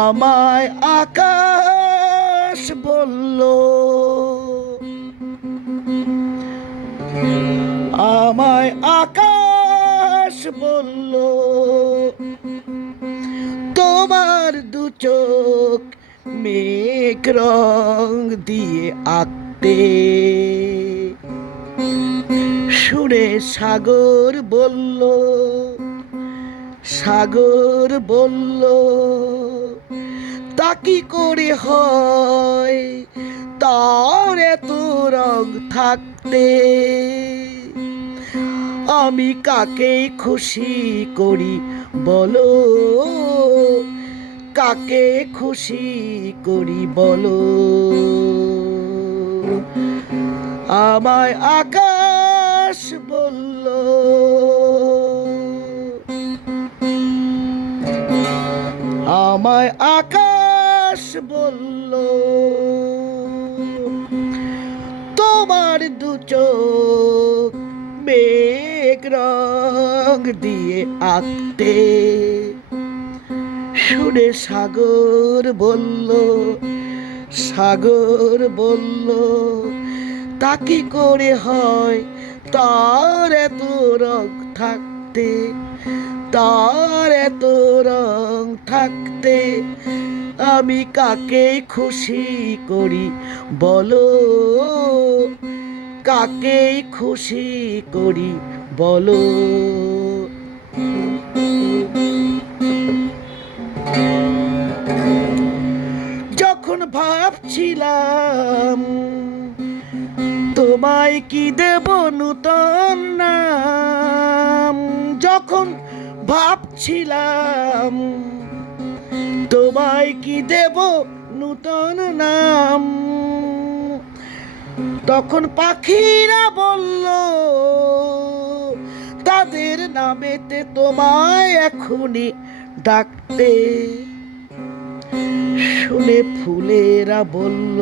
আমায় আকাশ বলল, আমায় আকাশ বলল, তোমার দু চোখ মেঘ রং দিয়ে আঁকতে। শুনে সাগর বলল, সাগর বলল, তা কি করে হয় তার এত রং থাকতে। আমি কাকে খুশি করি বলো, কাকে খুশি করি বলো। আমায় আকাশ বলল, আমায় আকাশ বলল, তোমার দু চোখ মেঘ রং দিয়ে আঁকতে। শুনে সাগর বলল, সাগর বলল, তা কি করে হয় তার এত রং থাকতে, তার এত রং থাকতে। আমি কাকে খুশি করি বলো, কাকে খুশি করি বলো। যখন ভাবছিলাম তোমায় কি দেব নূতন নাম, যখন ভাবছিলাম তোমায় কি দেব নূতন নাম, তখন পাখিরা বলল তাদের নামেতে তোমায় এখনই ডাকতে। শুনে ফুলেরা বলল,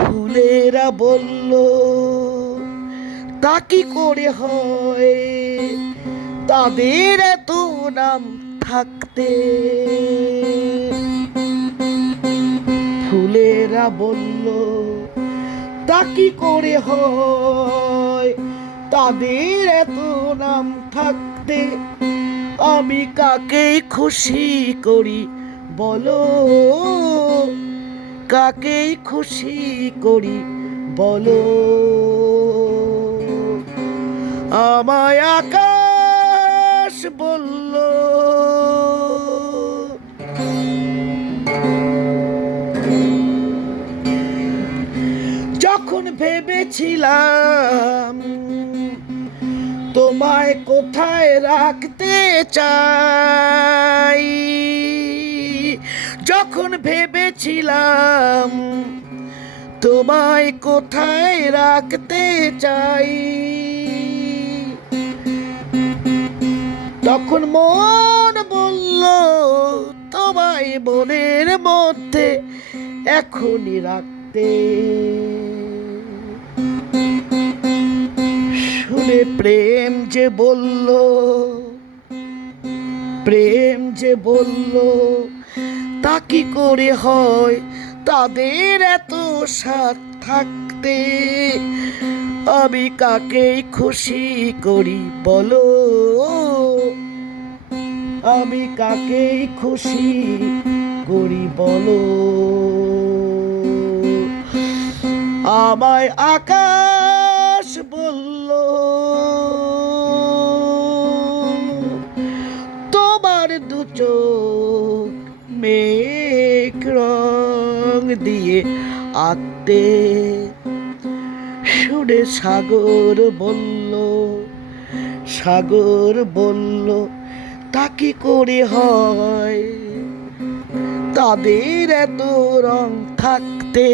ফুলেরা বলল, তা কি করে হয় তাদের এত নাম থাকতে। ফুলেরা বলল, তা কি করে হয় তাদের এত নাম থাকতে। আমি কাকে খুশি করি বলো, কাকে খুশি করি বলো। আমায় আকাশ বলল, যখন ভেবেছিলাম তোমায় কোথায় রাখতে চাই, যখন ভেবেছিলাম তোমায় কোথায় রাখতে চাই, তখন মন বলল তোমায় মনের মধ্যে এখনই রাখতে। শুনে প্রেম যে বলল, প্রেম যে বলল, তা কি করে হয় তাদের এত স্বাদ থাকতে। আমি কাকে খুশি করি বলো, আমি কাকে খুশি করি বলো। আমায় আকাশ বলল, তোমার দু চোখ মেঘ রং দিয়ে আঁকতে। শুনে সাগর বলল, সাগর বলল, তা কি করে হয় তাদের এত রং থাকতে।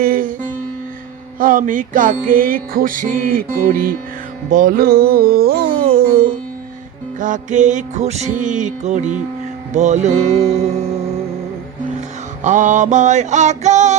আমি কাকে খুশি করি বলো, কাকে খুশি করি বলো। আমায় আকাশ